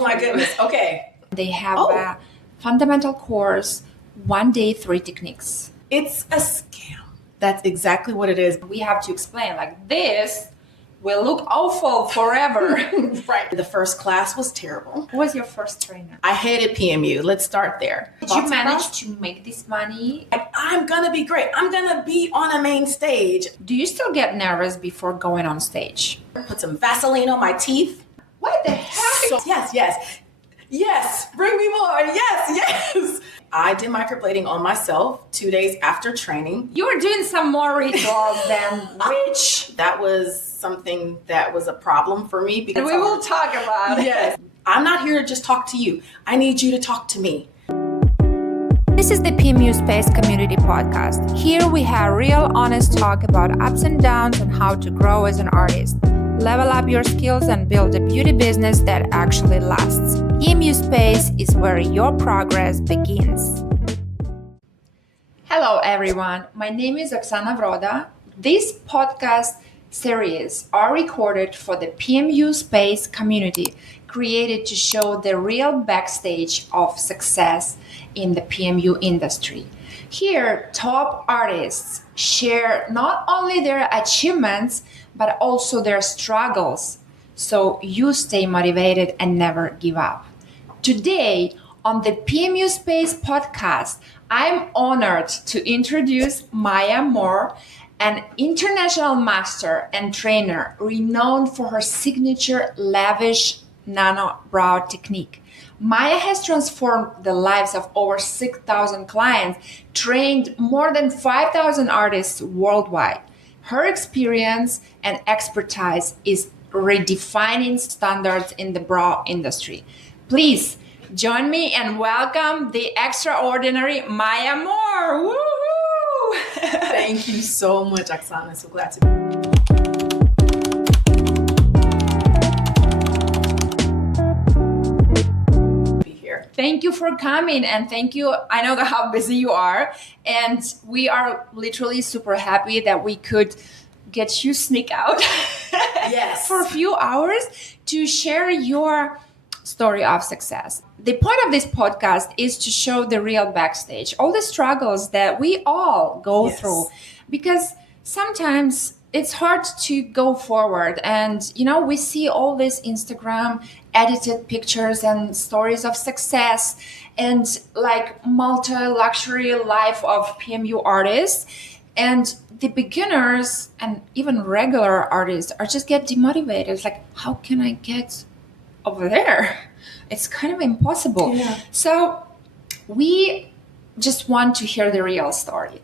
Oh my goodness. Okay. They have a fundamental course, 1 day, 3 techniques. It's a scam. That's exactly what it is. We have to explain like this will look awful forever. Right. The first class was terrible. Who was your first trainer? I hated PMU. Let's start there. Did you manage to make this money? I'm going to be great. I'm going to be on a main stage. Do you still get nervous before going on stage? Put some Vaseline on my teeth. What the heck? Yes. Bring me more. Yes. I did microblading on myself 2 days after training. You were doing some more rituals than which that was something that was a problem for me. Because we will talk about it. Yes. I'm not here to just talk to you. I need you to talk to me. This is the PMU Space Community Podcast. Here we have real, honest talk about ups and downs and how to grow as an artist. Level up your skills and build a beauty business that actually lasts. PMU Space is where your progress begins. Hello everyone, my name is Oksana Vroda. This podcast series are recorded for the PMU Space Community, created to show the real backstage of success in the PMU industry. Here, top artists share not only their achievements, but also their struggles, so you stay motivated and never give up. Today, on the PMU Space Podcast, I'm honored to introduce Maya Moore, an international master and trainer renowned for her signature lavish Nano brow technique. Maya has transformed the lives of over 6,000 clients, trained more than 5,000 artists worldwide. Her experience and expertise is redefining standards in the brow industry. Please join me and welcome the extraordinary Maya Moore. Woohoo! Thank you so much, Oksana. So glad to be here. Thank you for coming, and thank you. I know how busy you are, and we are literally super happy that we could get you sneak out for a few hours to share your story of success. The point of this podcast is to show the real backstage, all the struggles that we all go through, because sometimes it's hard to go forward. And, we see all these Instagram edited pictures and stories of success and like multi-luxury life of PMU artists. And the beginners and even regular artists are just get demotivated. It's like, how can I get over there? It's kind of impossible. Yeah. So we just want to hear the real story.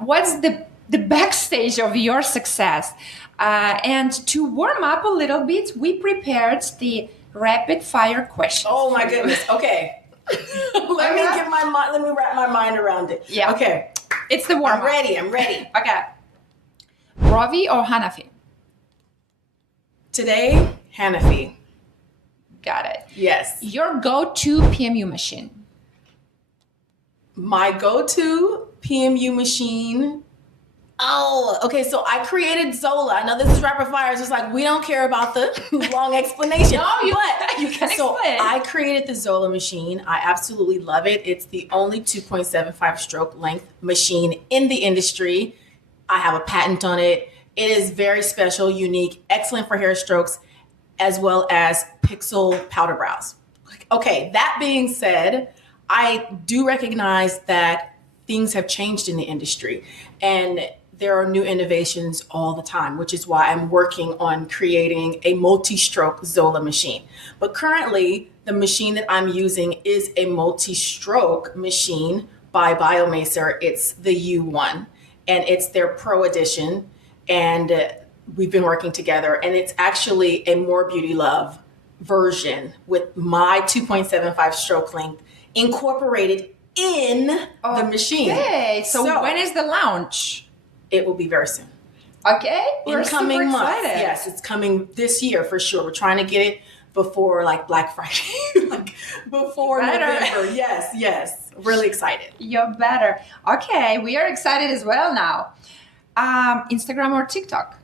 What's the backstage of your success? And to warm up a little bit, we prepared the rapid fire questions. Oh my goodness. Okay. Let me wrap my mind around it. Yeah. Okay. It's the warm up. I'm ready. Okay. Ravi or Hanafi? Today, Hanafi. Got it. Yes. Your go-to PMU machine? My go-to PMU machine. Oh, okay. So I created Zola. I know this is rapid fire. It's just like, we don't care about the long explanation. No, you can So explain. I created the Zola machine. I absolutely love it. It's the only 2.75 stroke length machine in the industry. I have a patent on it. It is very special, unique, excellent for hair strokes, as well as pixel powder brows. Okay, that being said, I do recognize that things have changed in the industry and there are new innovations all the time, which is why I'm working on creating a multi-stroke Zola machine. But currently, the machine that I'm using is a multi-stroke machine by Biomacer. It's the U1, and it's their Pro Edition. And we've been working together, and it's actually a More Beauty Love version with my 2.75 stroke length incorporated in the machine. Okay, so when is the launch? It will be very soon. Okay, We're coming super months. excited. Yes, it's coming this year for sure. We're trying to get it before like Black Friday, before November. Yes. Really excited. You're better. Okay, we are excited as well now. Instagram or TikTok?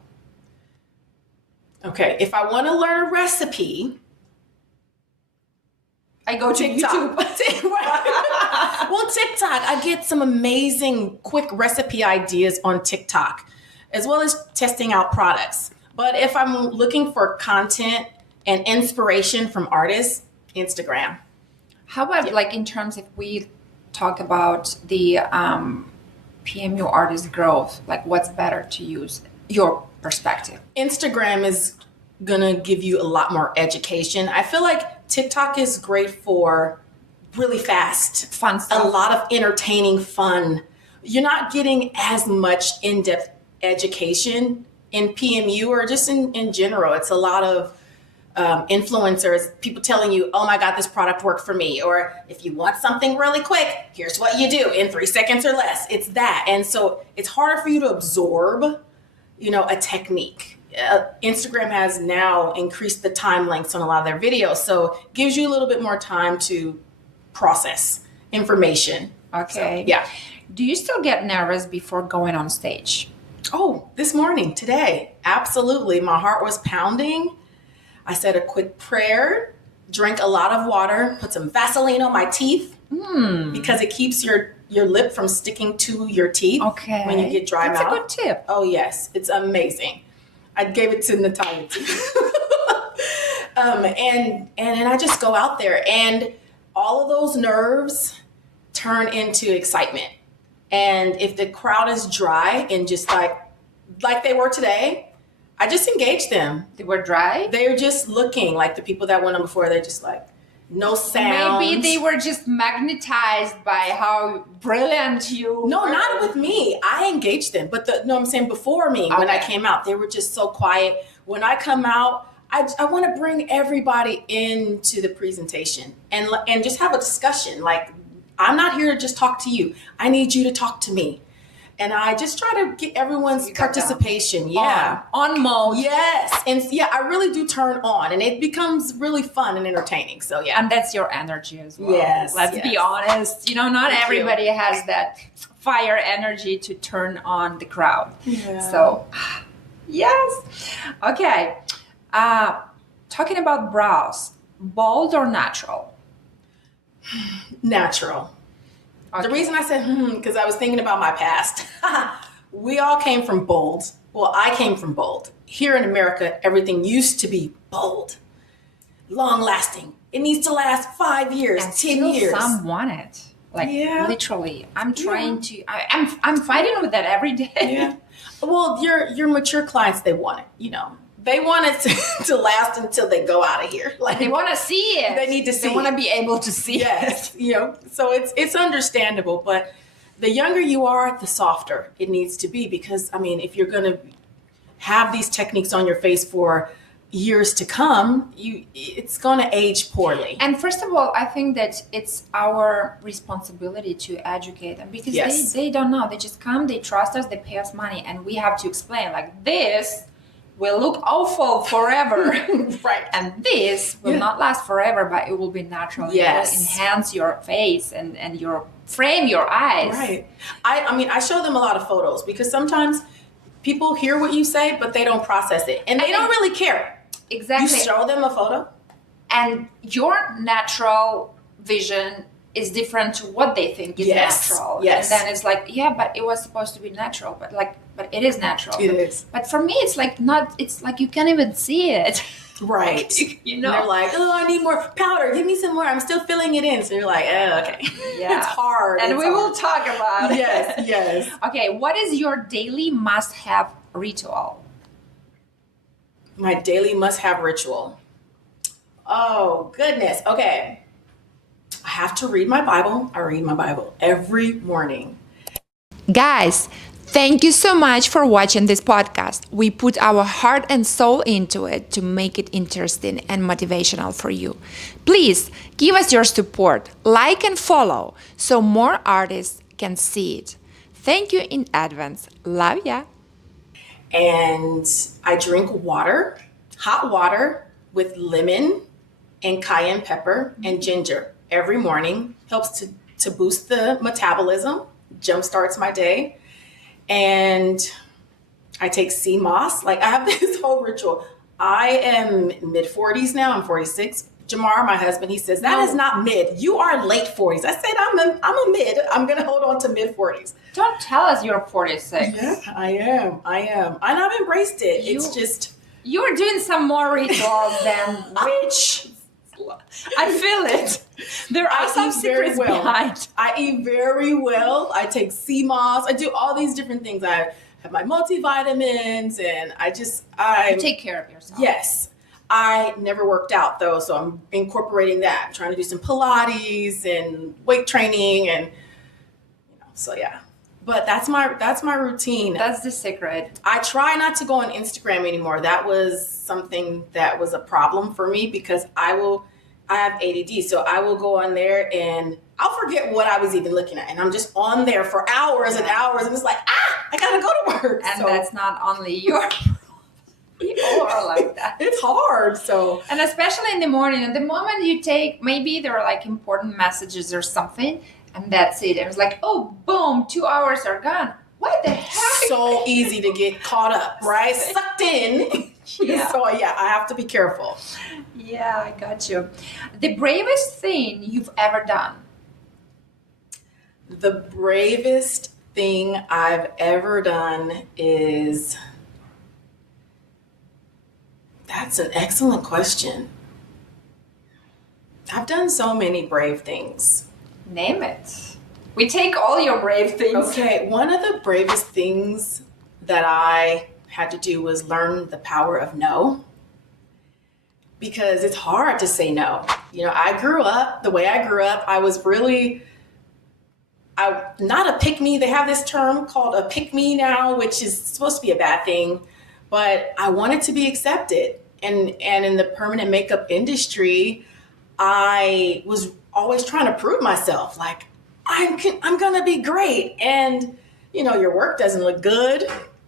Okay, if I want to learn a recipe, I go to TikTok. YouTube. Well, TikTok, I get some amazing quick recipe ideas on TikTok, as well as testing out products. But if I'm looking for content and inspiration from artists, Instagram. How about like in terms if we talk about the PMU artist growth, like what's better to use? Your perspective. Instagram is gonna give you a lot more education. I feel like TikTok is great for really fast, Fun stuff. a lot of entertaining fun. You're not getting as much in-depth education in PMU or just in general. It's a lot of influencers, people telling you, oh my God, this product worked for me. Or if you want something really quick, here's what you do in 3 seconds or less. It's that. And so it's harder for you to absorb, a technique. Instagram has now increased the time lengths on a lot of their videos. So it gives you a little bit more time to process information. Okay. So, yeah. Do you still get nervous before going on stage? Oh, this morning, today. Absolutely. My heart was pounding. I said a quick prayer, drank a lot of water, put some Vaseline on my teeth because it keeps your lip from sticking to your teeth when you get dry mouth. That's a good tip. Oh, yes. It's amazing. I gave it to Natalia too. And I just go out there and all of those nerves turn into excitement. And if the crowd is dry and just like they were today, I just engage them. They were dry? They're just looking like the people that went on before. They're just like, no sound. Maybe they were just magnetized by how brilliant you No, were. not with me. I engaged them. But I'm saying before me, when I came out, they were just so quiet. When I come out, I want to bring everybody into the presentation and just have a discussion. Like, I'm not here to just talk to you. I need you to talk to me. And I just try to get everyone's participation. Yeah. On mode. Yes. And I really do turn on and it becomes really fun and entertaining. So yeah. And that's your energy as well. Yes. Let's be honest. Not Thank everybody you. has that fire energy to turn on the crowd. Yeah. So, yes. Okay. Talking about brows, bold or natural? Natural. Okay. The reason I said, because I was thinking about my past. We all came from bold. Well, I came from bold. Here in America, everything used to be bold, long lasting. It needs to last 5 years, And 10 still years. some want it. Like literally. I'm trying to I'm fighting with that every day. Yeah. Well, your mature clients, they want it, They want it to last until they go out of here. Like They want to see it. They need to see They want to it. be able to see Yes, it. so it's understandable, but the younger you are, the softer it needs to be because if you're going to have these techniques on your face for years to come, it's going to age poorly. And first of all, I think that it's our responsibility to educate them because they don't know. They just come, they trust us, they pay us money, and we have to explain like this will look awful forever. Right. And this will not last forever, but it will be natural. Yes. It will enhance your face and your frame, your eyes. Right. I show them a lot of photos because sometimes people hear what you say, but they don't process it. And they don't really care. Exactly. You show them a photo. And your natural vision is different to what they think is natural. Yes. And then it's like, but it was supposed to be natural, but it is natural. It is. But for me, it's like it's like you can't even see it. Right. You know. And they're like, oh, I need more powder. Give me some more. I'm still filling it in. So you're like, oh, okay. Yeah. It's hard. And It's we hard. will talk about it. Yes. Okay, what is your daily must-have ritual? My daily must-have ritual. Oh, goodness. Okay. I have to read my Bible. I read my Bible every morning. Guys, thank you so much for watching this podcast. We put our heart and soul into it to make it interesting and motivational for you. Please give us your support, like and follow so more artists can see it. Thank you in advance. Love ya. And I drink water, hot water with lemon and cayenne pepper and ginger every morning. Helps to boost the metabolism, jumpstarts my day. And I take sea moss. Like I have this whole ritual. I am mid-40s now. I'm 46. Jamar, my husband, he says, that is not mid. You are late 40s. I said, I'm a mid. I'm going to hold on to mid 40s. Don't tell us you're 46. Yeah, I am. And I've embraced it. It's just... You're doing some more rituals than which... I feel it. There are some secrets behind. I eat very well. I take sea moss. I do all these different things. I have my multivitamins, and You take care of yourself. Yes. I never worked out though, so I'm incorporating that. I'm trying to do some Pilates and weight training, and so yeah. But that's my routine. That's the secret. I try not to go on Instagram anymore. That was something that was a problem for me because I have ADD, so I will go on there and I'll forget what I was even looking at, and I'm just on there for hours and hours, and it's like, I gotta go to work. And that's not only your people are like that. It's hard. So, and especially in the morning, and the moment you take, maybe there are like important messages or something, and that's it. And it's like, oh, boom, 2 hours are gone. What the heck? So easy to get caught up, right? Sucked in. Yeah. So yeah, I have to be careful. Yeah, I got you. The bravest thing you've ever done? The bravest thing I've ever done is... That's an excellent question. I've done so many brave things. Name it. We take all your brave things. Okay, one of the bravest things that I had to do was learn the power of no. Because it's hard to say no. I grew up, the way I grew up, I was really... not a pick-me. They have this term called a pick-me now, which is supposed to be a bad thing. But I wanted to be accepted. And in the permanent makeup industry, I was always trying to prove myself. Like, I'm going to be great. And, your work doesn't look good.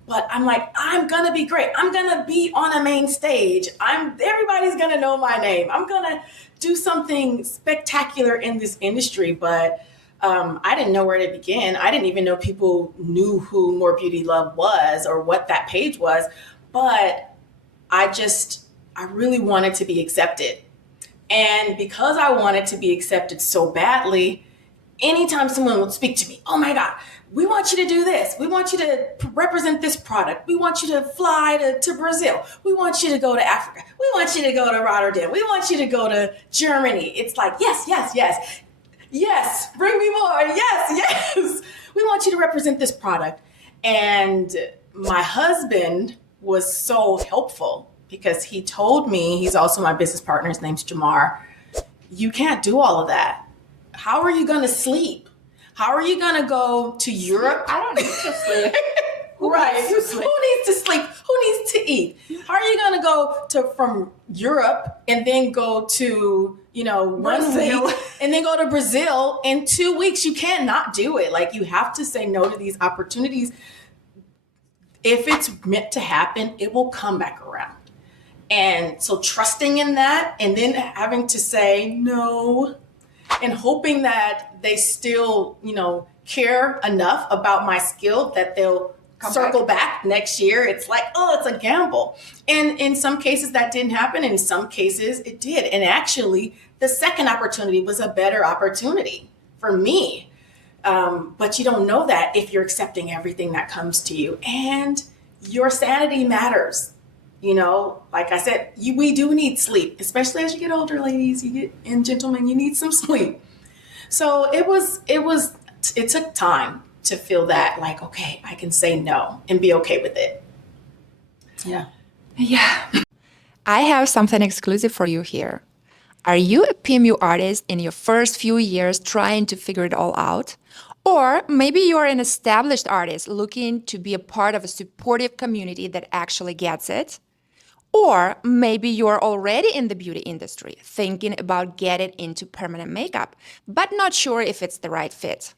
But I'm like, I'm going to be great. I'm going to be on a main stage. Everybody's going to know my name. I'm going to do something spectacular in this industry. But I didn't know where to begin. I didn't even know people knew who More Beauty Love was or what that page was. But I really wanted to be accepted. And because I wanted to be accepted so badly, anytime someone would speak to me, oh my God, we want you to do this. We want you to represent this product. We want you to fly to Brazil. We want you to go to Africa. We want you to go to Rotterdam. We want you to go to Germany. It's like, yes, yes, yes. Yes, bring me more. Yes, yes. We want you to represent this product. And my husband was so helpful because he told me, he's also my business partner, his name's Jamar, you can't do all of that. How are you going to sleep? How are you going to go to Europe? I don't need to sleep. Right. Who needs to sleep? Who needs to eat? How are you going to go from Europe and then go to, 1 Brazil. week and then go to Brazil in 2 weeks? You cannot do it. Like, you have to say no to these opportunities. If it's meant to happen, it will come back around. And so trusting in that and then having to say no and hoping that they still, care enough about my skill that they'll circle back next year. It's like, it's a gamble. And in some cases that didn't happen. In some cases it did. And actually the second opportunity was a better opportunity for me. But you don't know that if you're accepting everything that comes to you, and your sanity matters. Like I said, we do need sleep, especially as you get older, ladies, and gentlemen, you need some sleep. So it took time to feel that, like, okay, I can say no and be okay with it. Yeah. I have something exclusive for you here. Are you a PMU artist in your first few years trying to figure it all out? Or maybe you're an established artist looking to be a part of a supportive community that actually gets it? Or maybe you're already in the beauty industry, thinking about getting into permanent makeup, but not sure if it's the right fit.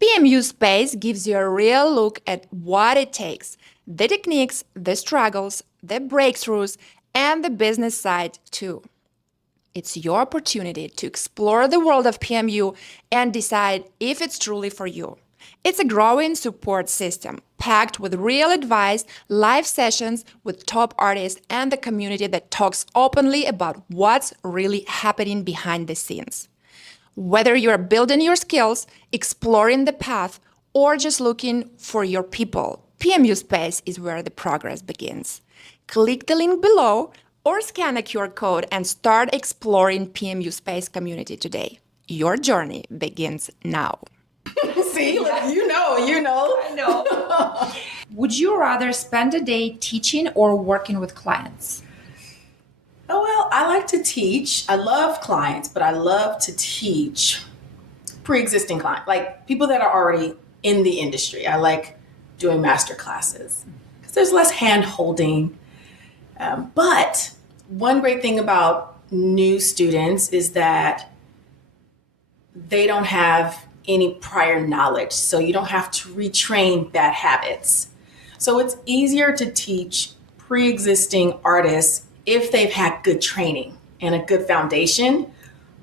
PMU Space gives you a real look at what it takes, the techniques, the struggles, the breakthroughs, and the business side too. It's your opportunity to explore the world of PMU and decide if it's truly for you. It's a growing support system packed with real advice, live sessions with top artists, and the community that talks openly about what's really happening behind the scenes. Whether you're building your skills, exploring the path, or just looking for your people, PMU Space is where the progress begins. Click the link below or scan a QR code and start exploring PMU Space Community today. Your journey begins now. See, look, you know. I know. Would you rather spend a day teaching or working with clients? Oh, well, I like to teach. I love clients, but I love to teach pre-existing clients, like people that are already in the industry. I like doing master classes because there's less hand holding. But one great thing about new students is that they don't have any prior knowledge. So you don't have to retrain bad habits. So it's easier to teach pre-existing artists if they've had good training and a good foundation.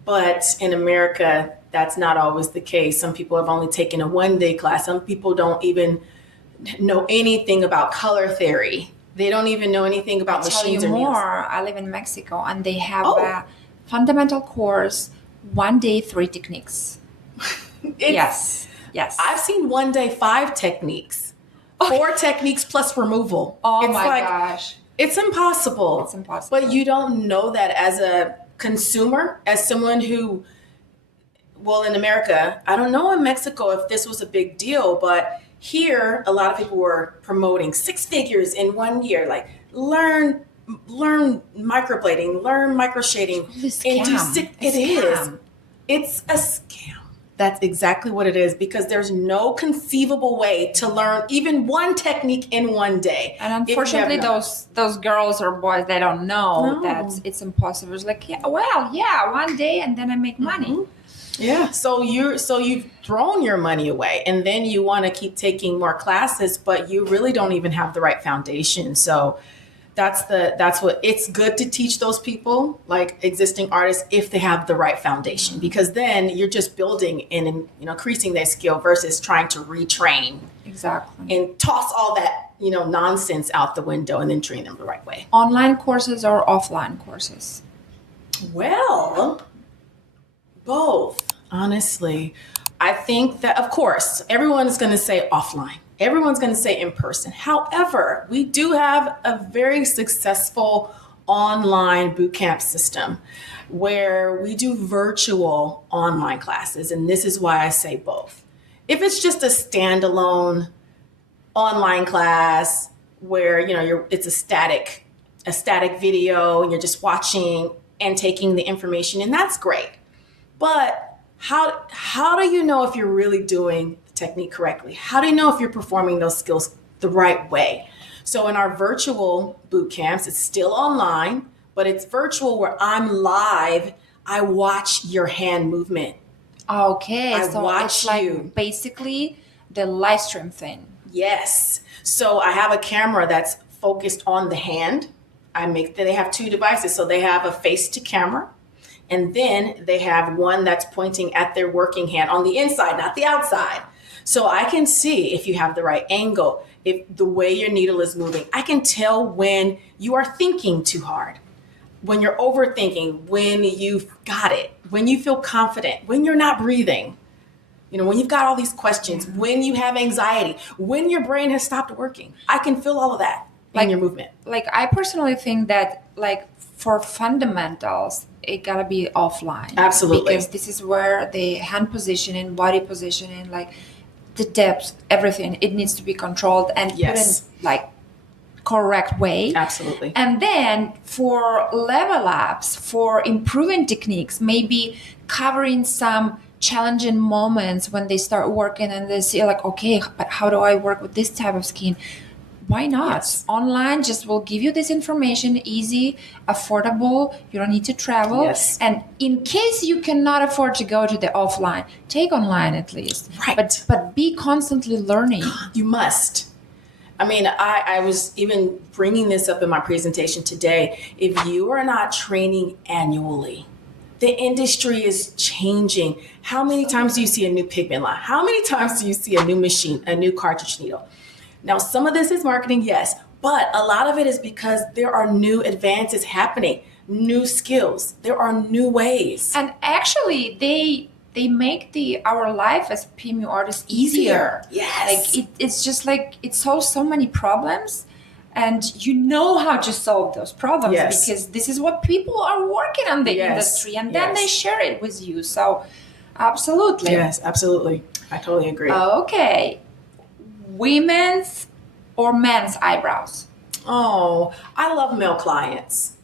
But in America, that's not always the case. Some people have only taken a one-day class. Some people don't even know anything about color theory. They don't even know anything about machines or more. needles. I live in Mexico, and they have a fundamental course, 1 day, 3 techniques. Yes. I've seen 1 day 5 techniques, 4 techniques plus removal. Oh, it's my gosh. It's impossible. It's impossible. But you don't know that as a consumer, as someone who, well, in America, I don't know in Mexico if this was a big deal, but here a lot of people were promoting 6 figures in 1 year, like learn microblading, learn microshading. It is. It's a scam. That's exactly what it is, because there's no conceivable way to learn even one technique in 1 day. And unfortunately, those girls or boys, they don't know that it's impossible. It's like, 1 day and then I make money. Yeah. So you've thrown your money away, and then you want to keep taking more classes, but you really don't even have the right foundation. So that's what it's good to teach those people, like existing artists, if they have the right foundation, because then you're just building and increasing their skill versus trying to retrain. Exactly. And toss all that, nonsense out the window and then train them the right way. Online courses or offline courses? Well, both, honestly. I think that, of course, everyone is going to say offline. Everyone's going to say in person. However, we do have a very successful online bootcamp system where we do virtual online classes. And this is why I say both. If it's just a standalone online class where, it's a static video and you're just watching and taking the information, and that's great. But how do you know if you're really doing technique correctly? How do you know if you're performing those skills the right way? So in our virtual boot camps, it's still online, but it's virtual where I'm live. I watch your hand movement. Okay, so it's like basically the live stream thing. Yes. So I have a camera that's focused on the hand. They have 2 devices. So they have a face to camera, and then they have one that's pointing at their working hand on the inside, not the outside. So I can see if you have the right angle, if the way your needle is moving. I can tell when you are thinking too hard, when you're overthinking, when you've got it, when you feel confident, when you're not breathing, when you've got all these questions, when you have anxiety, when your brain has stopped working. I can feel all of that in your movement. Like, I personally think that, for fundamentals, it gotta be offline. Absolutely. Because this is where the hand positioning, body positioning, the depth, everything, it needs to be controlled and put in correct way. Absolutely. And then for level ups, for improving techniques, maybe covering some challenging moments when they start working and they see okay, but how do I work with this type of skin? Why not? Yes. Online just will give you this information, easy, affordable. You don't need to travel. Yes. And in case you cannot afford to go to the offline, take online at least. Right. But be constantly learning. You must. I was even bringing this up in my presentation today. If you are not training annually, The industry is changing. How many times do you see a new pigment line? How many times do you see a new machine, a new cartridge needle? Now, some of this is marketing, yes, but a lot of it is because there are new advances happening, new skills. There are new ways. And actually, they make our life as PMU artists easier. Yes. Like it's just like it solves so many problems, and you know how to solve those problems because this is what people are working on the industry, and then they share it with you. So, absolutely. Yes, absolutely. I totally agree. Okay, women's or men's eyebrows? Oh, I love male clients.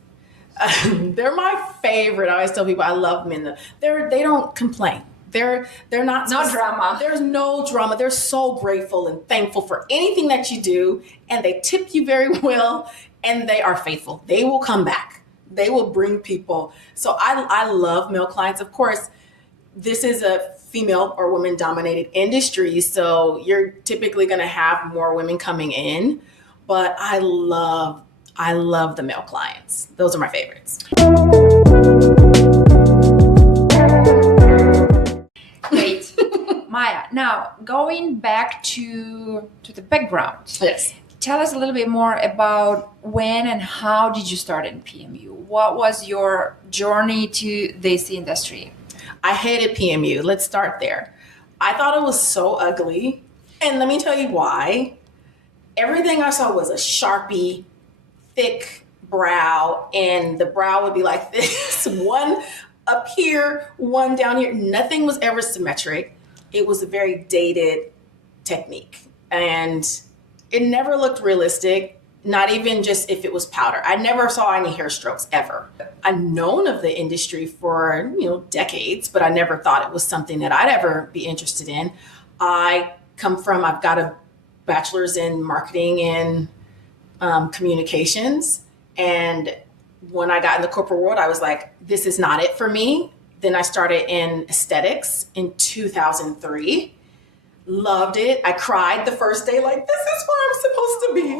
They're my favorite. I always tell people I love men. They don't complain. They're not no drama. There's no drama. They're so grateful and thankful for anything that you do, and they tip you very well, and they are faithful. They will come back. They will bring people. So I love male clients. Of course, this is a female or woman dominated industry, so you're typically going to have more women coming in, but I love the male clients. Those are my favorites. Great. Maya, now going back to the background. Yes. Tell us a little bit more about when and how did you start in PMU? What was your journey to this industry? I hated PMU. Let's start there. I thought it was so ugly. And let me tell you why. Everything I saw was a Sharpie, thick brow, and the brow would be like this. One up here, one down here. Nothing was ever symmetric. It was a very dated technique. And it never looked realistic, not even just if it was powder. I never saw any hair strokes ever. I've known of the industry for, decades, but I never thought it was something that I'd ever be interested in. I've got a bachelor's in marketing and communications. And when I got in the corporate world, I was like, this is not it for me. Then I started in aesthetics in 2003. Loved it. I cried the first day, like, this is where I'm supposed to be.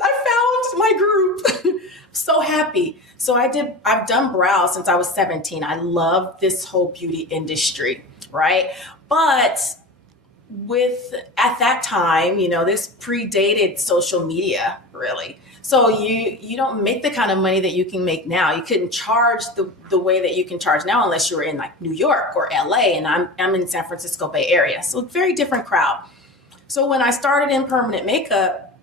I found my group. So happy. So I've done brows since I was 17. I love this whole beauty industry, right? But at that time, this predated social media, really. So you don't make the kind of money that you can make now. You couldn't charge the way that you can charge now unless you were in like New York or LA, and I'm in San Francisco Bay Area. So it's a very different crowd. So when I started in permanent makeup,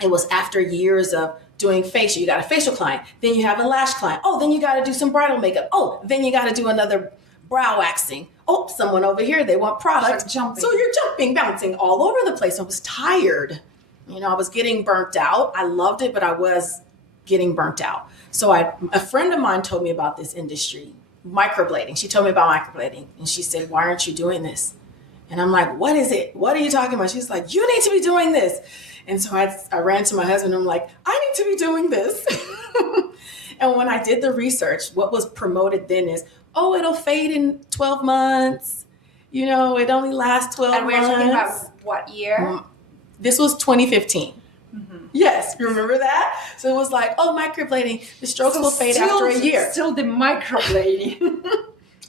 it was after years of doing facial. You got a facial client, then you have a lash client. Oh, then you got to do some bridal makeup. Oh, then you got to do another brow waxing. Oh, someone over here, they want product. So you're jumping, bouncing all over the place. I was tired. I was getting burnt out. I loved it, but I was getting burnt out. So a friend of mine told me about this industry, microblading. She told me about microblading, and she said, why aren't you doing this? And I'm like, what is it? What are you talking about? She's like, you need to be doing this. And so I ran to my husband. And I'm like, I need to be doing this. And when I did the research, what was promoted then is, oh, it'll fade in 12 months. It only lasts 12 months. And we're talking about what year? This was 2015. Mm-hmm. Yes, you remember that? So it was like, oh, microblading, the strokes will fade after a year. Still the microblading.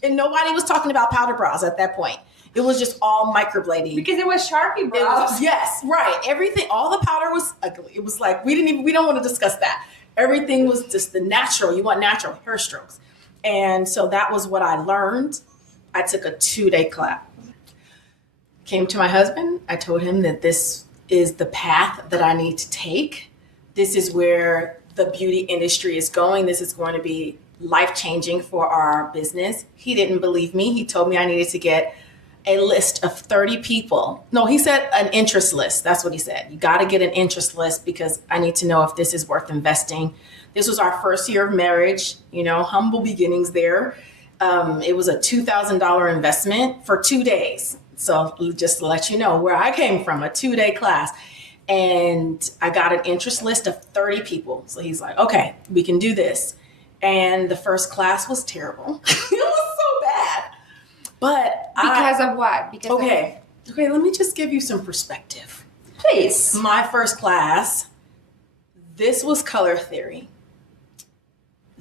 And nobody was talking about powder brows at that point. It was just all microblading. Because it was Sharpie brows. Yes, right. Everything, all the powder was ugly. It was like, we don't want to discuss that. Everything was just the natural. You want natural hair strokes. And so that was what I learned. I took a 2-day class. Came to my husband. I told him that this is the path that I need to take. This is where the beauty industry is going. This is going to be life-changing for our business. He didn't believe me. He told me I needed to get a list of 30 people. No, he said an interest list. That's what he said. You got to get an interest list because I need to know if this is worth investing. This was our first year of marriage, humble beginnings there. It was a $2,000 investment for 2 days. So just to let you know where I came from, a 2-day class. And I got an interest list of 30 people. So he's like, okay, we can do this. And the first class was terrible. It was so bad. But because of what? Okay, let me just give you some perspective. Please. My first class, this was color theory.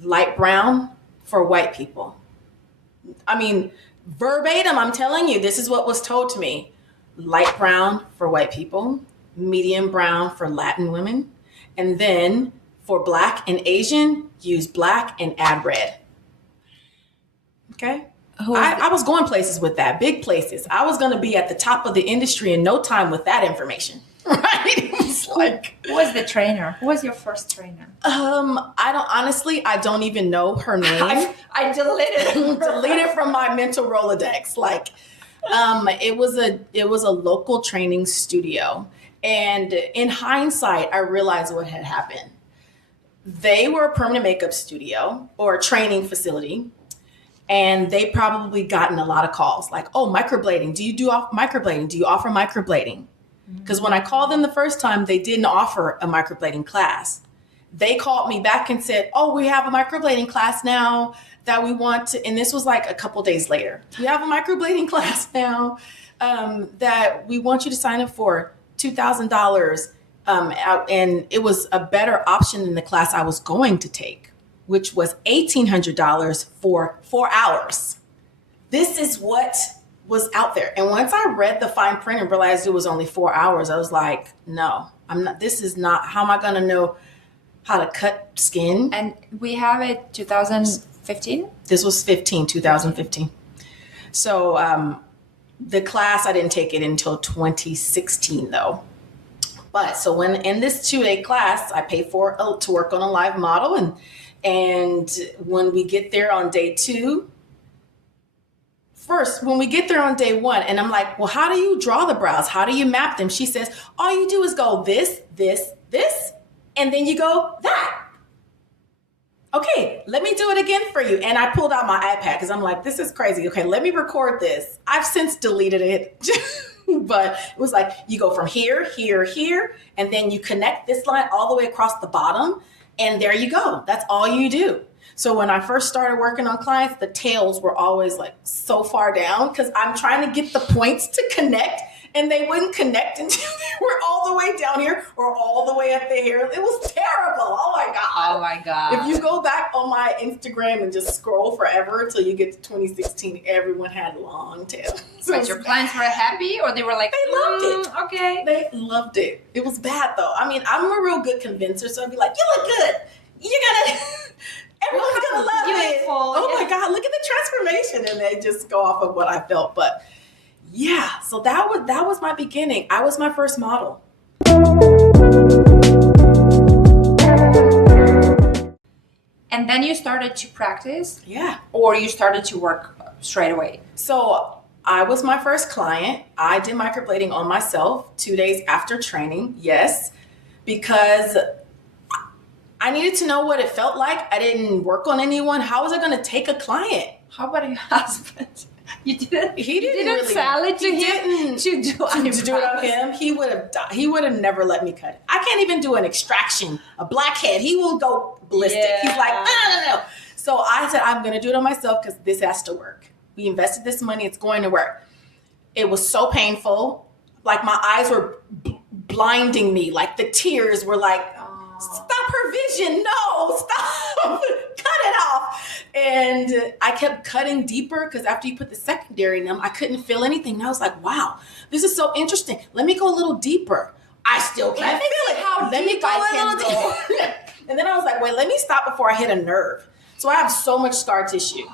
Light brown for white people. verbatim, I'm telling you, this is what was told to me. Light brown for white people, medium brown for Latin women, and then for Black and Asian, use black and add red. Okay? I was going places with that, big places. I was going to be at the top of the industry in no time with that information. Right? It's like, who was the trainer? Who was your first trainer? I don't even know her name. I deleted from my mental Rolodex. Like, it was a local training studio. And in hindsight, I realized what had happened. They were a permanent makeup studio or a training facility. And they probably gotten a lot of calls like, oh, microblading. Do you do microblading? Do you offer microblading? Because when I called them the first time, they didn't offer a microblading class. They called me back and said, oh, we have a microblading class now that we want to, and this was like a couple days later. We have a microblading class now that we want you to sign up for, $2,000. And it was a better option than the class I was going to take, which was $1,800 for 4 hours. This is what was out there. And once I read the fine print and realized it was only 4 hours, I was like, no, this is not, how am I going to know how to cut skin? And we have it 2015? This was 2015. So the class, I didn't take it until 2016 though. But so when in this 2-day class, I pay for to work on a live model. And when we get there on day 2, first, when we get there on day 1, and I'm like, well, how do you draw the brows? How do you map them? She says, all you do is go this, this, this, and then you go that. Okay, let me do it again for you. And I pulled out my iPad because I'm like, this is crazy. Okay, let me record this. I've since deleted it. But it was like, you go from here, here, here, and then you connect this line all the way across the bottom. And there you go. That's all you do. So when I first started working on clients, the tails were always like so far down because I'm trying to get the points to connect, and they wouldn't connect until they were all the way down here or all the way up there. It was terrible. Oh my God. Oh my God. If you go back on my Instagram and just scroll forever until you get to 2016, everyone had long tails. So but your clients were happy, or they were like, they loved it. Okay. They loved it. It was bad though. I mean, I'm a real good convincer, so I'd be like, you look good. You gotta, everyone's gonna love it. Oh my God, look at the transformation. And they just go off of what I felt. But yeah, so that was my beginning. I was my first model. And then you started to practice? Yeah. Or you started to work straight away? So I was my first client. I did microblading on myself 2 days after training. Yes, because I needed to know what it felt like. I didn't work on anyone. How was I going to take a client? How about your husband? He didn't really sell it to him to do it on him. He would have died. He would have never let me cut it. I can't even do an extraction, a blackhead. He will go ballistic. Yeah. He's like, no. So I said, I'm going to do it on myself because this has to work. We invested this money. It's going to work. It was so painful. Like my eyes were blinding me. Like the tears were like, stop her vision. No, stop. Cut it off. And I kept cutting deeper because after you put the secondary in them, I couldn't feel anything. And I was like, wow, this is so interesting. Let me go a little deeper. I still can't feel it. Let me go a little deeper. And then I was like, wait, let me stop before I hit a nerve. So I have so much scar tissue.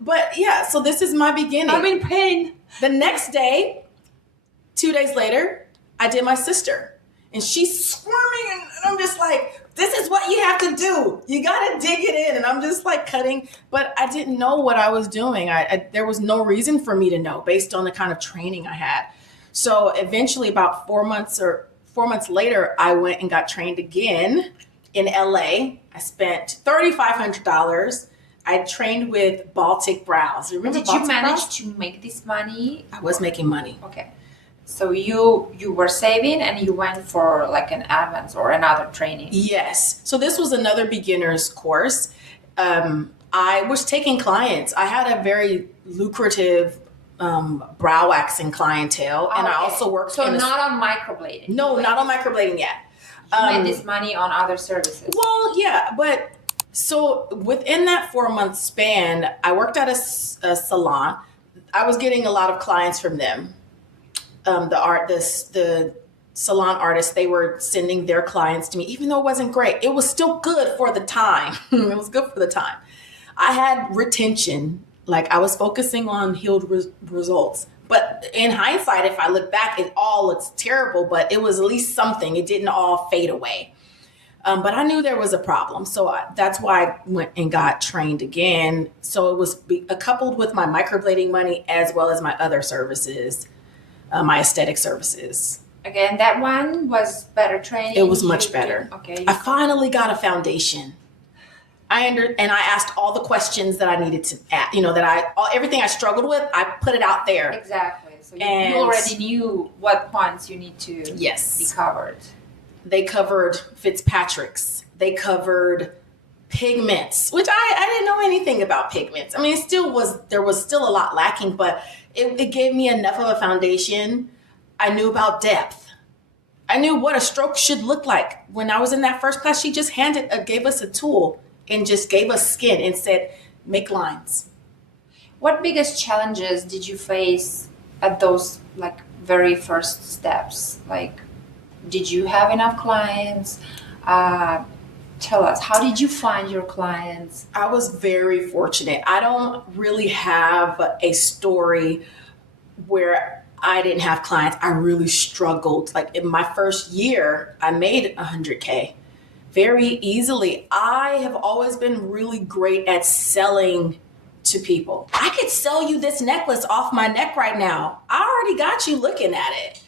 But yeah, so this is my beginning. I'm in pain. The next day, 2 days later, I did my sister. And she's squirming, and I'm just like, this is what you have to do. You got to dig it in. And I'm just like cutting, but I didn't know what I was doing. There was no reason for me to know based on the kind of training I had. So eventually about 4 months later, I went and got trained again in LA. I spent $3,500. I trained with Baltic Brows. Remember Did you manage to make this money? I was making money. Okay. So you were saving and you went for like an advance or another training? Yes. So this was another beginner's course. I was taking clients. I had a very lucrative brow waxing clientele. And I also worked So not on microblading? No, not on microblading yet. You made this money on other services? Well, yeah, but So within that 4-month span, I worked at a salon. I was getting a lot of clients from them. The salon artists, they were sending their clients to me, even though it wasn't great. It was still good for the time. It was good for the time. I had retention, like I was focusing on healed results. But in hindsight, if I look back, it all looks terrible, but it was at least something. It didn't all fade away. But I knew there was a problem. So that's why I went and got trained again. So it was coupled with my microblading money as well as my other services, my aesthetic services. Again, that one was better training. It was much better. Okay. I finally got a foundation. And I asked all the questions that I needed to ask, everything I struggled with, I put it out there. Exactly. So you already knew what points you need to be covered. They covered Fitzpatrick's. They covered pigments, which I didn't know anything about pigments. I mean, there was still a lot lacking, but it gave me enough of a foundation. I knew about depth. I knew what a stroke should look like. When I was in that first class, she just gave us a tool and just gave us skin and said, make lines. What biggest challenges did you face at those very first steps? Did you have enough clients? Tell us, how did you find your clients? I was very fortunate. I don't really have a story where I didn't have clients. I really struggled. In my first year, I made $100K very easily. I have always been really great at selling to people. I could sell you this necklace off my neck right now. I already got you looking at it.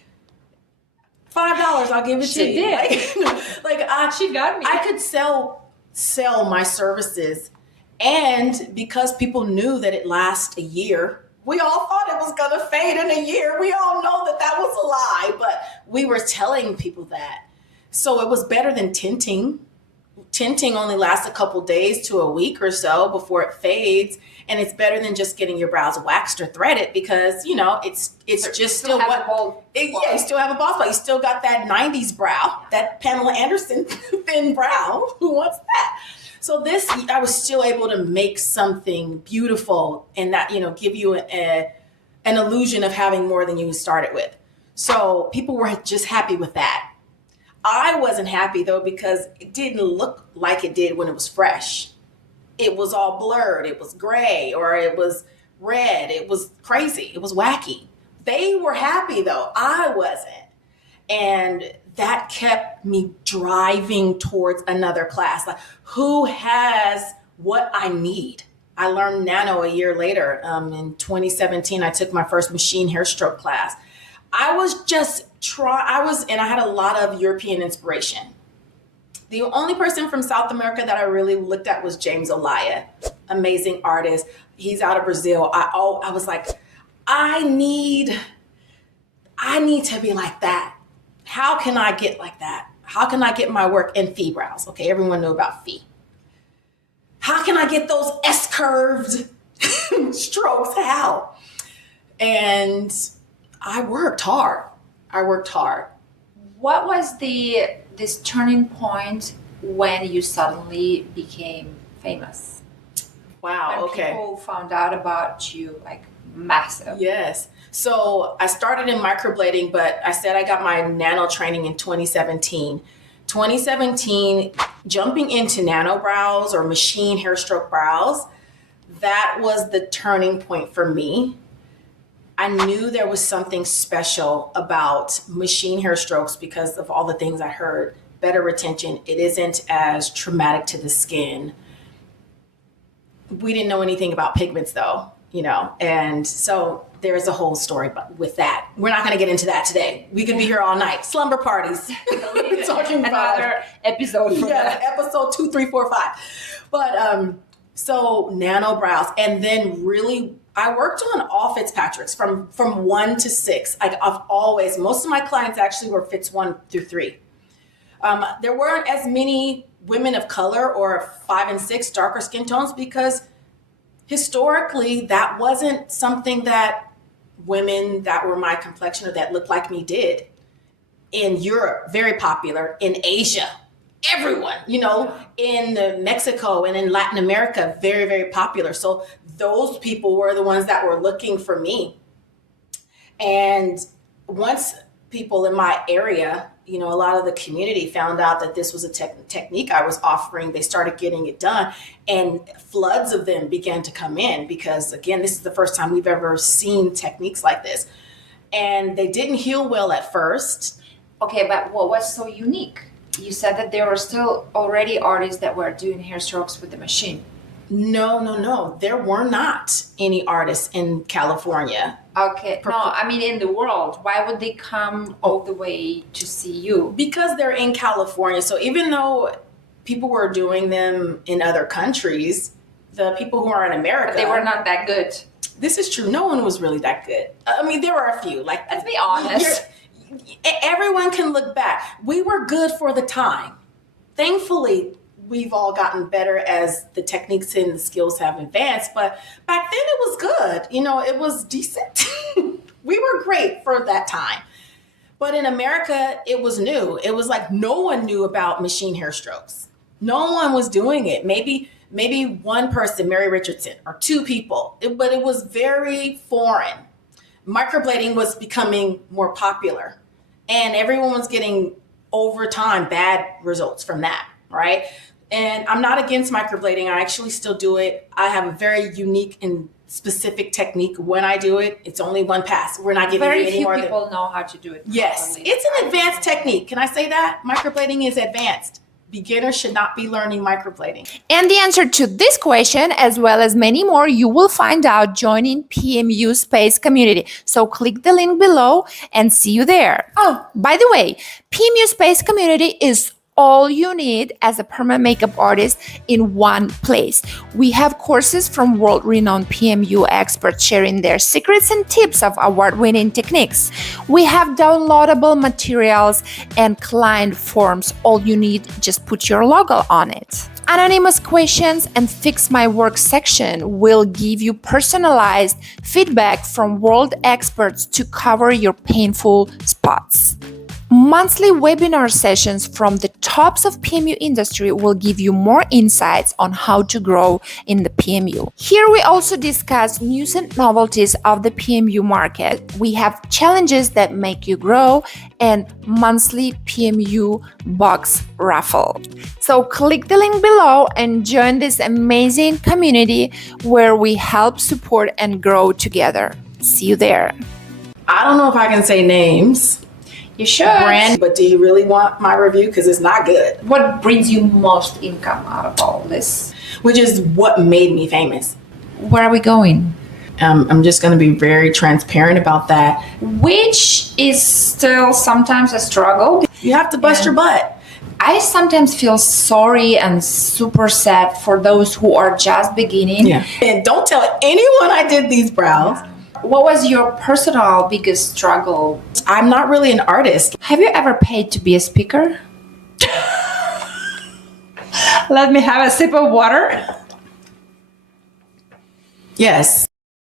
$5, I'll give it to you. She did. She got me. I could sell my services, and because people knew that it lasts a year, we all thought it was gonna fade in a year. We all know that was a lie, but we were telling people that. So it was better than tinting. Tinting only lasts a couple days to a week or so before it fades. And it's better than just getting your brows waxed or threaded because, it's just still what... you still have a bald spot. You still got that 90s brow, that Pamela Anderson thin brow. Who wants that? So I was still able to make something beautiful and that, give you an illusion of having more than you started with. So people were just happy with that. I wasn't happy though because it didn't look like it did when it was fresh. It was all blurred. It was gray or it was red. It was crazy. It was wacky. They were happy though. I wasn't. And that kept me driving towards another class. Who has what I need? I learned Nano a year later. In 2017, I took my first machine hairstroke class. I was just and I had a lot of European inspiration. The only person from South America that I really looked at was James Olaya, amazing artist. He's out of Brazil. I was like, I need to be like that. How can I get like that? How can I get my work in fee brows? Okay, everyone knew about fee. How can I get those S-curved strokes? How? And I worked hard. What was this turning point when you suddenly became famous? Wow, when people found out about you, massive. Yes. So I started in microblading, but I said I got my nano training in 2017. 2017, jumping into nano brows or machine hairstroke brows, that was the turning point for me. I knew there was something special about machine hair strokes because of all the things I heard. Better retention. It isn't as traumatic to the skin. We didn't know anything about pigments though, and so there's a whole story with that. We're not going to get into that today. We could be here all night. Slumber parties. Talking about another episode. Episode 2, 3, 4, 5. But so nano brows, and then really I worked on all Fitzpatricks from 1 to 6. Most of my clients actually were Fitz 1 through 3. There weren't as many women of color or 5 and 6 darker skin tones because historically that wasn't something that women that were my complexion or that looked like me did. In Europe, very popular. In Asia, everyone, in Mexico and in Latin America, very, very popular. So those people were the ones that were looking for me. And once people in my area, a lot of the community found out that this was a technique I was offering, they started getting it done, and floods of them began to come in because, again, this is the first time we've ever seen techniques like this. And they didn't heal well at first. Okay, but what was so unique? You said that there were still already artists that were doing hair strokes with the machine. No. There were not any artists in California. Okay. No, I mean in the world. Why would they come all the way to see you? Because they're in California. So even though people were doing them in other countries, the people who are in America, they were not that good. This is true. No one was really that good. I mean, there were a few. Let's be honest. Everyone can look back. We were good for the time. Thankfully, we've all gotten better as the techniques and the skills have advanced. But back then it was good. It was decent. We were great for that time. But in America, it was new. It was like no one knew about machine hair strokes. No one was doing it. Maybe one person, Mary Richardson, or two people. But it was very foreign. Microblading was becoming more popular. And everyone was getting, over time, bad results from that, right? And I'm not against microblading. I actually still do it. I have a very unique and specific technique when I do it. It's only one pass. We're not giving you any more. Very few people know how to do it. Yes, it's an advanced technique. Can I say that? Microblading is advanced. Beginners should not be learning microblading. And the answer to this question, as well as many more, you will find out joining PMU Space Community. So click the link below and see you there. Oh, by the way, PMU Space Community is all you need as a permanent makeup artist in one place. We have courses from world-renowned PMU experts sharing their secrets and tips of award-winning techniques. We have downloadable materials and client forms. All you need, just put your logo on it. Anonymous questions and Fix My Work section will give you personalized feedback from world experts to cover your painful spots. Monthly webinar sessions from the tops of PMU industry will give you more insights on how to grow in the PMU. Here we also discuss news and novelties of the PMU market. We have challenges that make you grow and monthly PMU box raffle. So click the link below and join this amazing community where we help support and grow together. See you there. I don't know if I can say names. You should. But do you really want my review? Because it's not good. What brings you most income out of all this? Which is what made me famous. Where are we going? I'm just going to be very transparent about that. Which is still sometimes a struggle. You have to bust your butt. I sometimes feel sorry and super sad for those who are just beginning. Yeah. And don't tell anyone I did these brows. What was your personal biggest struggle? I'm not really an artist. Have you ever paid to be a speaker? Let me have a sip of water. Yes.